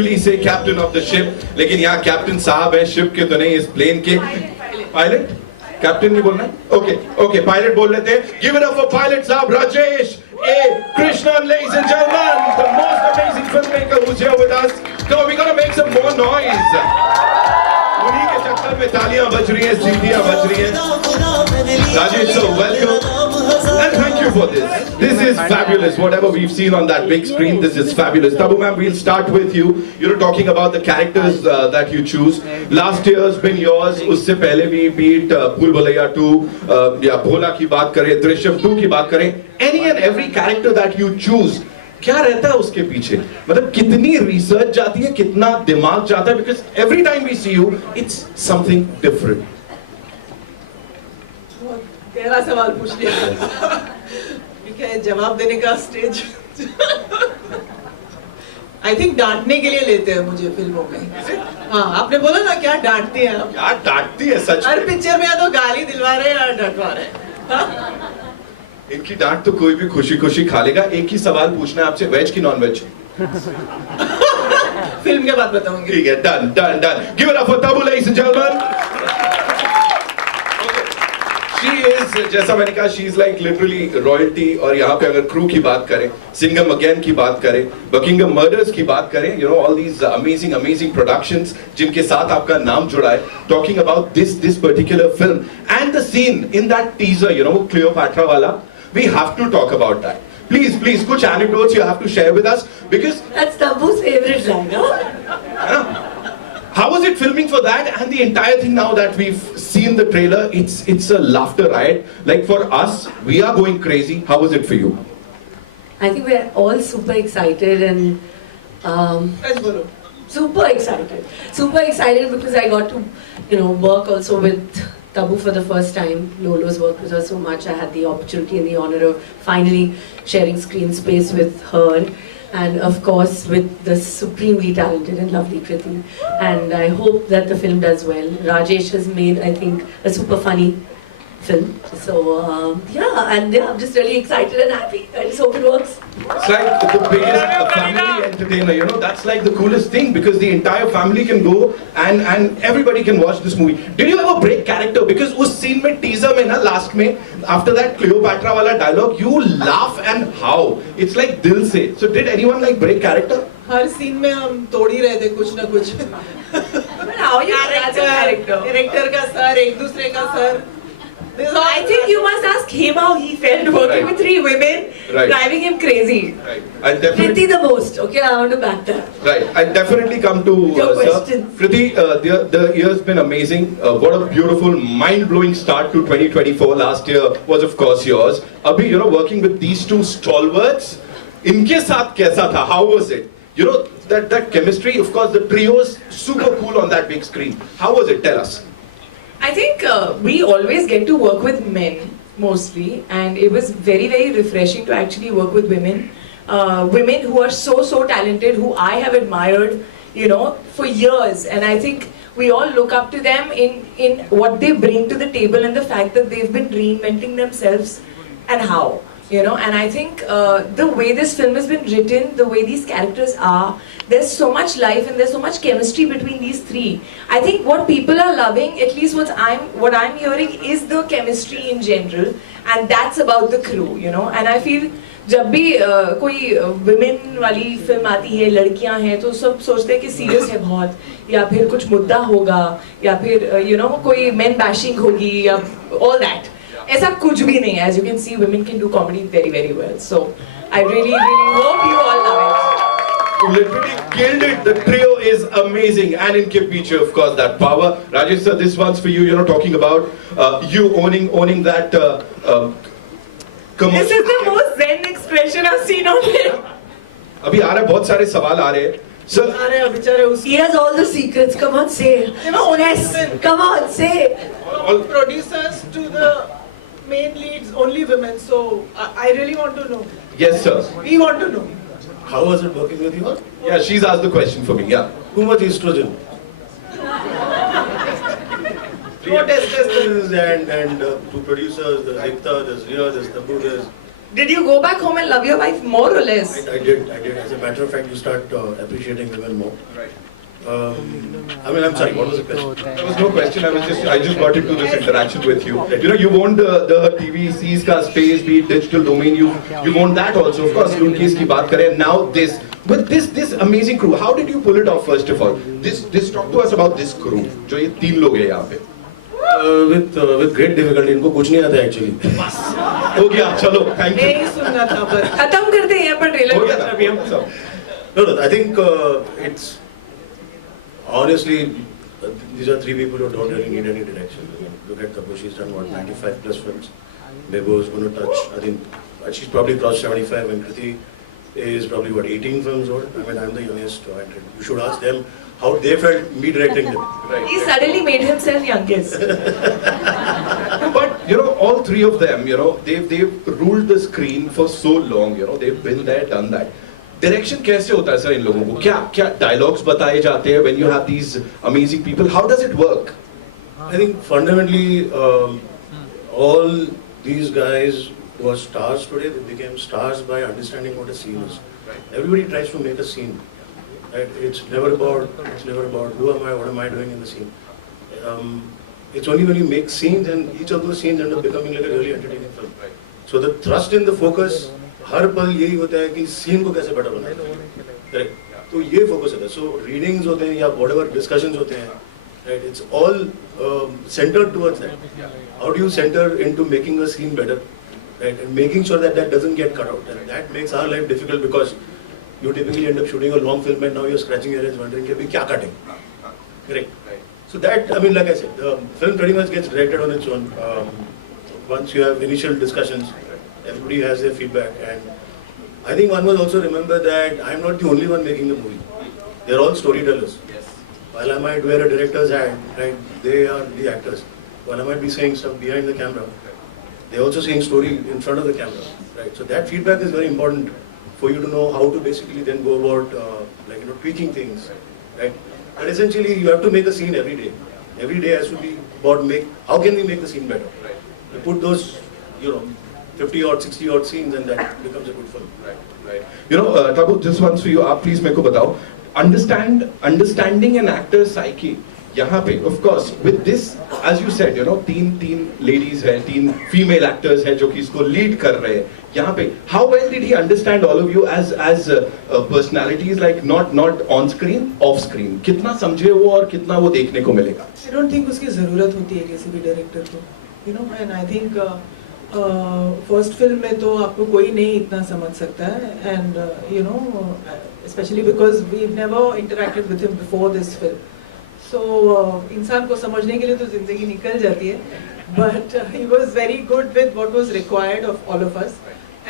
usually say captain of the ship, लेकिन यहाँ captain साहब है ship के तो नहीं, इस plane के pilot. Captain नहीं बोलना? Okay, okay, pilot बोल लेते हैं. Give it up for pilot साहब Rajesh A. Krishnan, ladies and gentlemen, the most amazing filmmaker who's here with us. Come on, we gotta make some more noise. उन्हीं के चक्कर में तालियां बज रही हैं, सीटियां बज रही हैं. Rajesh, so welcome. And thank you for this. This is fabulous. Whatever we've seen on that big screen, this is fabulous. Tabu ma'am, we'll start with you. You're talking about the characters that you choose. Last year's been yours. उससे पहले भी beat Bhool Bhulaiya 2 या भोला की बात करें, दृश्यम 2 की बात करें. Any and every character that you choose, क्या रहता है उसके पीछे? मतलब कितनी रिसर्च जाती है, कितना दिमाग जाता है? Because every time we see you, it's something different. तेरा सवाल पूछ लिया। ठीक है, जवाब देने का स्टेज आई थिंक डांटने के लिए लेते हैं मुझे फिल्मों में। हाँ, आपने बोला ना क्या डांटती है? क्या डांटती है सच? हर पिक्चर में या तो गाली दिलवा रहे हैं या डटवा रहे हैं। इनकी डांट तो कोई भी खुशी खुशी खा लेगा. एक ही सवाल पूछना है आपसे, वेज की नॉन वेज? फिल्म के बाद बताऊंगी. ठीक है, done done done. Give it up for Tabu, ladies and gentlemen. She is, जैसा मैंने कहा, she is like literally royalty. और यहाँ पे अगर crew की बात करें, Singham Again की बात करें, Buckingham Murders की बात करें, you know all these amazing productions जिनके साथ आपका नाम जुड़ा है. Talking about this particular film and the scene in that teaser, you know, Cleopatra वाला, we have to talk about that. Please, कुछ anecdotes you have to share with us because that's Tabu's favorite line, no? How was it filming for that and the entire thing? Now that we've seen the trailer, it's a laughter riot. Like for us, we are going crazy. How was it for you? I think we're all super excited and super excited because I got to, you know, work also with Tabu for the first time. Lolo's worked with her so much. I had the opportunity and the honor of finally sharing screen space with her. And of course with the supremely talented and lovely Kriti. And I hope that the film does well. Rajesh has made, I think, a super funny film. So I'm just really excited and happy. I just hope it works. It's like the biggest family entertainer, you know, that's like the coolest thing because the entire family can go and everybody can watch this movie. Did you ever break character? Because उस scene में teaser में ना last में after that Cleopatra वाला dialogue, you laugh and how. It's like दिल से. So did anyone like break character? Her scene में हम तोड़ ही रहे थे कुछ ना कुछ. But how you character? Director का सर, एक दूसरे का sir. So I think you must ask him how he felt working with three women, driving him crazy. Right. I definitely. Kriti the most. Okay, I want to back that. Right. I definitely come to sir. Kriti, the year's been amazing. What a beautiful, mind-blowing start to 2024. Last year was of course yours. Abhi, you know, working with these two stalwarts, इनके साथ कैसा था? How was it? You know, that chemistry, of course, the trio's super cool on that big screen. How was it? Tell us. I think we always get to work with men mostly, and it was very refreshing to actually work with women. Women who are so talented, who I have admired, you know, for years, and I think we all look up to them in what they bring to the table and the fact that they've been reinventing themselves and how. You know, and I think the way this film has been written, the way these characters are, there's so much life and there's so much chemistry between these three. I think what people are loving, at least what I'm hearing, is the chemistry in general, and that's about the crew, you know. And I feel जब भी कोई women वाली film आती है, लड़कियां हैं, तो सब सोचते हैं कि serious है बहुत, या फिर कुछ मुद्दा होगा, या फिर you know कोई men bashing होगी, या all that. ऐसा कुछ भी नहीं है. As you can see, women can do comedy very well. So I really hope you all love it. You literally killed it. The trio is amazing, and in Ke Piche, of course, that power. Rajesh sir, this one's for you. You know, talking about you owning that. This is the most zen expression I've seen on him. अभी आ रहे बहुत सारे सवाल आ रहे हैं. Sir, he has all the secrets. Come on, say. Come on, say. All producers to the main leads, only women. So I really want to know. Yes, sir. We want to know. How was it working with you? Yeah, she's asked the question for me. Yeah. Too much estrogen. And two producers, there's Ekta, there's Rhea, there's Tabu, there's Did you go back home and love your wife more or less? I did. As a matter of fact, you start appreciating women more. Right. I mean, I'm sorry, what was the question? There was no question. I just got into this interaction with you. You know, you own the TVC's ka space, be it digital domain. You own that also. Of course, Lunkis ki baat kare. Now this amazing crew. How did you pull it off? First of all, this talk to us about this crew. जो ये तीन लोग हैं यहाँ पे. With great difficulty. इनको कुछ नहीं आता actually. हो गया. चलो. Thank you. नहीं सुनना था पर खत्म करते हैं यहाँ पर ट्रेलर. हो गया अभी हम सब. No, I think it's honestly these are three people who don't really need any direction. Look at Kapoor, she's done what 95 plus films. Bebo is going to touch. I think she's probably crossed 75, and Kriti is probably what 18 films old. I mean, I'm the youngest. You should ask them how they felt me directing them. Right. He suddenly made himself youngest. But you know, all three of them, you know, they've ruled the screen for so long. You know, they've been there, done that. Direction कैसे होता है sir इन लोगों को? क्या dialogues बताए जाते हैं when you have these amazing people? How does it work? I think fundamentally, all these guys who are stars today, they became stars by understanding what a scene is. Everybody tries to make a scene. Right? It's never about who am I, what am I doing in the scene. It's only when you make scenes and each of those scenes end up becoming like a really entertaining film. So the thrust in the focus, हर पल यही होता है कि scene को कैसे better बनाना है. Correct. तो ये फोकस होता है. सो रीडिंग्स होते हैं या व्हाटएवर डिस्कशंस होते हैं, right, it's all centered towards that. How do you center into making a scene better, right, and making sure that that doesn't get cut out, and that makes our life difficult because you typically end up shooting a long film and now you're scratching your head wondering कि अभी क्या काटें. Correct. So that, I mean, like I said, the film pretty much gets directed on its own. Once you have initial discussions, everybody has their feedback, and I think one must also remember that I'm not the only one making the movie. They're all storytellers. Yes. While I might wear a director's hat, right, they are the actors. While I might be saying stuff behind the camera, they're also saying story in front of the camera, right? So that feedback is very important for you to know how to basically then go about, tweaking things, right? But essentially, you have to make a scene every day. Every day has to be about how can we make the scene better? Right. You put those, 50 odd, 60 odd scenes, and that becomes a good film. Right. You know, Tabu, this one's for you. आप please मेरे को बताओ. Understanding an actor's psyche. यहाँ पे, of course, with this, as you said, तीन ladies हैं, तीन female actors हैं जो कि इसको lead कर रहे हैं. यहाँ पे, how well did he understand all of you as personalities, like not on screen, off screen? कितना समझे वो और कितना वो देखने को मिलेगा? I don't think उसकी ज़रूरत होती है किसी भी डायरेक्टर को, and I think first film में तो आपको कोई नहीं इतना समझ सकता है, and specially because we never interacted with him before this film. So इंसान को समझने के लिए तो जिंदगी निकल जाती है, but he was very good with what was required of all of us.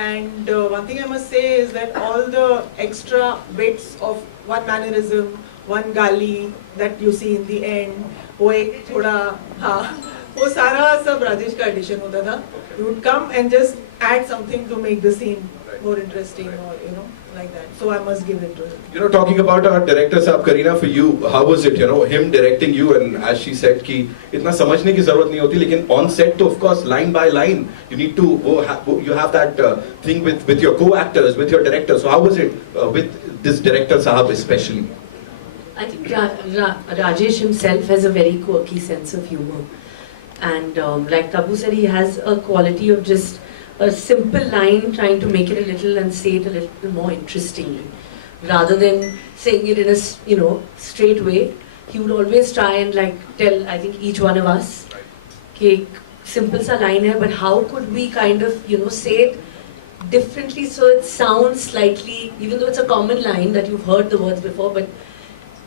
And one thing I must say is that all the extra bits of one mannerism, one gali that you see in the end, वो एक थोड़ा वो सारा सब राजेश का addition होता था. You would come and just add something to make the scene more interesting, or like that. So I must give it to him. Talking about our director साहब, Kareena, for you, how was it, him directing you, and as she said कि इतना समझने की जरूरत नहीं होती, लेकिन on set तो of course line by line you need to you have that thing with your co-actors, with your director. So how was it with this director साहब especially? I think Rajesh himself has a very quirky sense of humor. And like Tabu said, he has a quality of just a simple line trying to make it a little and say it a little more interestingly. Rather than saying it in a straight way, he would always try and tell, I think, each one of us, कि simple sa line hai, but how could we kind of say it differently so it sounds slightly, even though it's a common line that you've heard the words before, but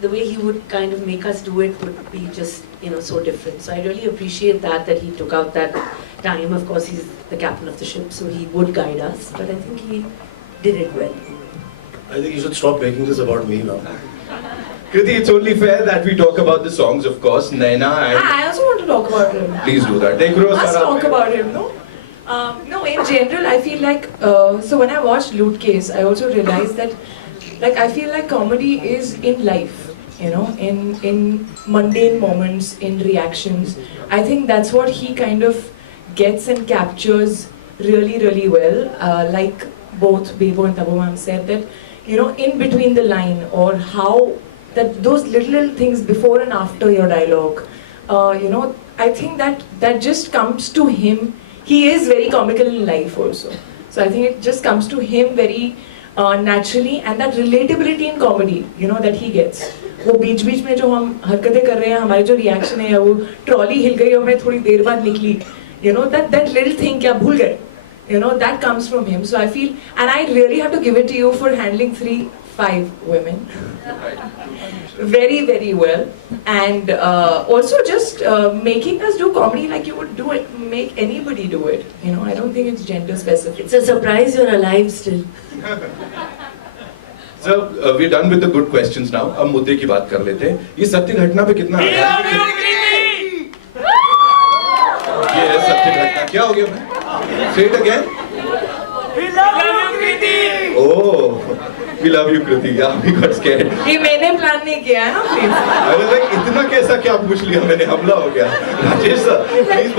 the way he would kind of make us do it would be just, so different. So I really appreciate that he took out that time. Of course, he's the captain of the ship, so he would guide us, but I think he did it well. I think you should stop making this about me now. Kriti, it's only fair that we talk about the songs, of course. Naina and... I also want to talk about him. Please do that. Let's talk about him, no? No, in general, I feel like, so when I watched Loot Case, I also realized that, I feel like comedy is in life. In mundane moments, in reactions. I think that's what he kind of gets and captures really well. Like both Bebo and Tabu ma'am said that, you know, in between the line or how that those little things before and after your dialogue, you know, I think that just comes to him. He is very comical in life also. So I think it just comes to him very naturally, and that relatability in comedy, you know, that he gets. वो बीच बीच में जो हम हरकतें कर रहे हैं, हमारे जो रिएक्शन है, वो ट्रॉली हिल गई और मैं थोड़ी देर बाद निकली, you know, that little thing क्या भूल गए, you know, that comes from him. So I feel, and I really have to give it to you for handling 5 women very well, and also just making us do comedy like you would do it, make anybody do it. You know, I don't think it's gender specific. It's a surprise you're alive still. So we're done with the good questions now. अब मुद्दे की बात कर लेते हैं. ये सत्य घटना पे कितना ये है सत्य घटना. क्या हो गया? Say it again. We love you, Kriti. Oh, we love you, Kriti. Yeah, we got scared. ये मैंने प्लान नहीं किया है ना, please. I was like, इतना कैसा क्या पूछ लिया मैंने, हमला हो गया. Rajesh sir, please.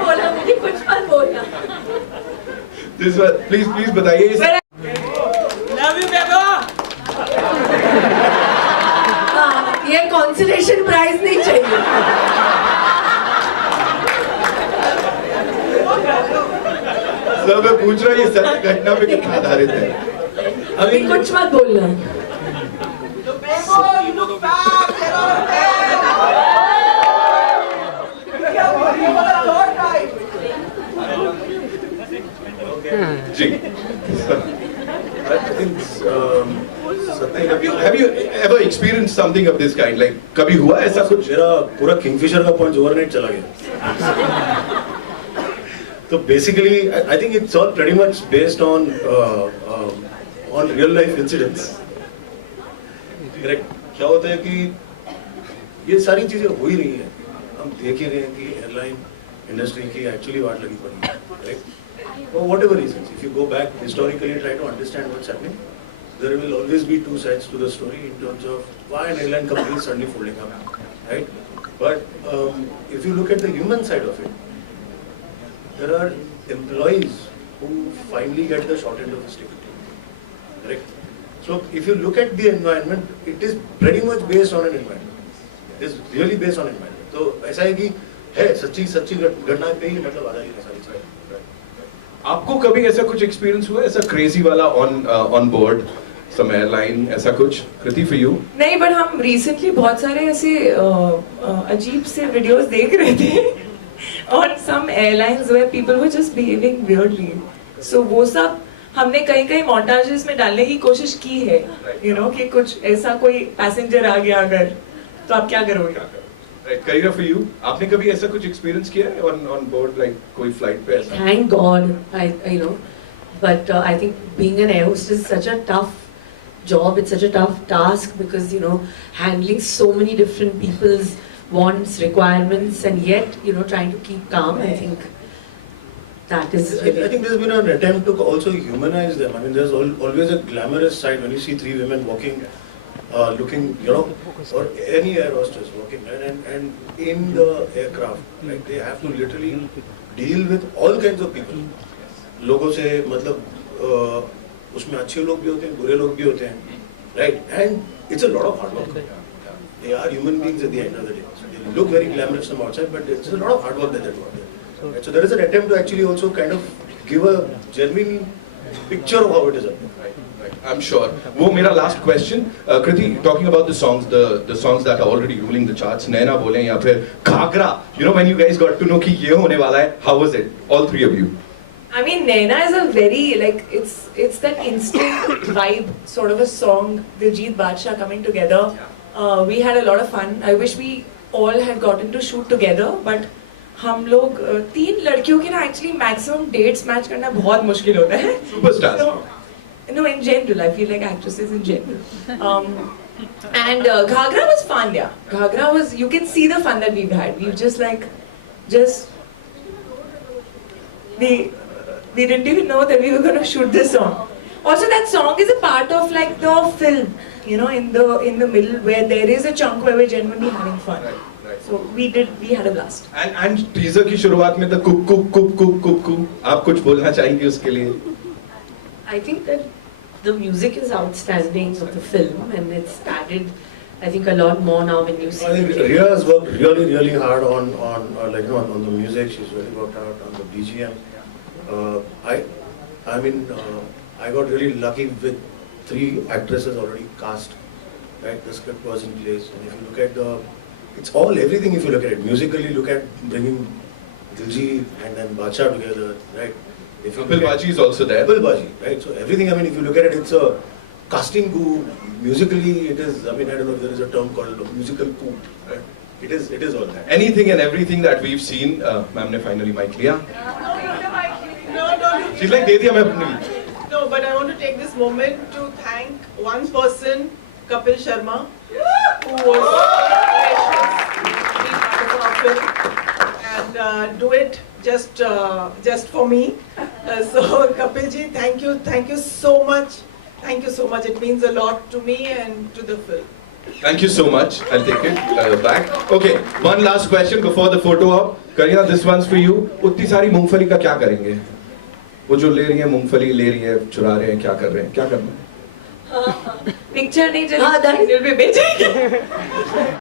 बोला मुझे कुछ मत बोलना. Please बताइए. ये consolation prize नहीं चाहिए. सर मैं पूछ रहा हूँ ये सत्य घटना पे कितना आधारित है? अभी कुछ मत बोलना. जी. I think Have you ever experienced something of this kind? Like कभी हुआ ऐसा कुछ? मेरा पूरा किंगफिशर का पॉइंट ओवरनाइट चला गया. So basically, I think it's all pretty much based on real life incidents. Correct. क्या होता है कि ये सारी चीजें हो ही रही हैं. हम देख ही रहे हैं कि एयरलाइन इंडस्ट्री की एक्चुअली वाट लगी पड़ी है. Correct. For whatever reasons, if you go back historically and try to understand what's happening, there will always be two sides to the story in terms of why an airline company is suddenly folding up, right? But if you look at the human side of it, there are employees who finally get the short end of the stick, correct? So if you look at the environment, it is pretty much based on an environment. It is really based on environment. So ऐसा है कि है सच्ची घटना पे ही मतलब आधा ही सारी चीजें. आपको कभी ऐसा कुछ एक्सपीरियंस हुआ ऐसा क्रेजी वाला ऑन बोर्ड सम एयरलाइन ऐसा कुछ? कृति फॉर यू? नहीं, बट हम रिसेंटली बहुत सारे ऐसे अजीब से वीडियोस देख रहे थे on some airlines where people were just behaving weirdly. So वो सब हमने कई montages में डालने की कोशिश की है, you know, कि कुछ ऐसा कोई पैसेंजर आ गया अगर तो आप क्या करोगे? करीना फॉर यू, आपने कभी ऐसा कुछ एक्सपीरियंस किया है ऑन बोर्ड लाइक कोई फ्लाइट पे ऐसा? Thank God, you know, but I think being an air hostess is such a tough job. It's such a tough task because, you know, handling so many different people's wants, requirements, and yet, you know, trying to keep calm. I think that is. I think there's been an attempt to also humanize them. I mean, there's always a glamorous side when you see 3 women walking, looking, you know, or any air hostess walking, and in the aircraft, like they have to literally deal with all kinds of people. लोगों से मतलब उसमें अच्छे लोग भी होते हैं, बुरे लोग भी होते हैं, right? And it's a lot of hard work. They are human beings at the end of the day. So they look very glamorous from outside, but it's a lot of hard work that they do out there. Right? So there is an attempt to actually also kind of give a genuine picture of how it is up there. Right. I'm sure. वो मेरा last question. Kriti, talking about the songs that are already ruling the charts. नैना बोले या फिर Ghaghara. You know when you guys got to know कि ये होने वाला है, how was it? All 3 of you. I mean, Naina is a very, like, it's that instant vibe sort of a song. Diljit Badshah coming together. We had a lot of fun. I wish we all had gotten to shoot together, but हम लोग 3 लड़कियों के ना actually maximum dates match करना बहुत मुश्किल होता है. Superstars. So, no, in general, I feel like actresses in general. And Ghagra was fun, yeah. Ghagra was, you can see the fun that we've had. We've just we didn't even know that we were going to shoot this song. Also, that song is a part of like the film, you know, in the middle where there is a chunk where we're genuinely having fun. Right. So we had a blast. And teaser की शुरुआत में तो cook cook cook cook cook cook आप कुछ बोलना चाहेंगे उसके लिए? I think that the music is outstanding of the film, and it's added, I think, a lot more now when you see I think the Rhea has worked really hard on like on the music. She's really worked out on the BGM. I mean, I got really lucky with 3 actresses already cast. Right, the script was in place, and if you look at it's all everything. If you look at it musically, look at bringing Diljit and then Bacha together, right? If you Kapil look at- Baji is also there. Kapil Baji, right? So everything. I mean, if you look at it, it's a casting coup. Musically, it is. I mean, I don't know if there is a term called a musical coup. Right? It is all that. Anything and everything that we've seen. Ma'am ने finally mic लिया. No. She's like दे दिया मैं अपने लिए. No, but I want to take this moment to thank one person, Kapil Sharma, who was precious to be part of our film and do it just for me. So Kapil ji, thank you so much. Thank you so much. It means a lot to me and to the film. Thank you so much. I'll take it back. Okay, one last question before the photo op. Kareena, this one's for you. उतनी सारी मूंगफली का क्या करेंगे? वो जो ले रही है मूंगफली ले रही है, चुरा रहे हैं, क्या कर रहे हैं? क्या करना है? Picture नहीं चली, हाँ, that- signal पे बेचेंगे.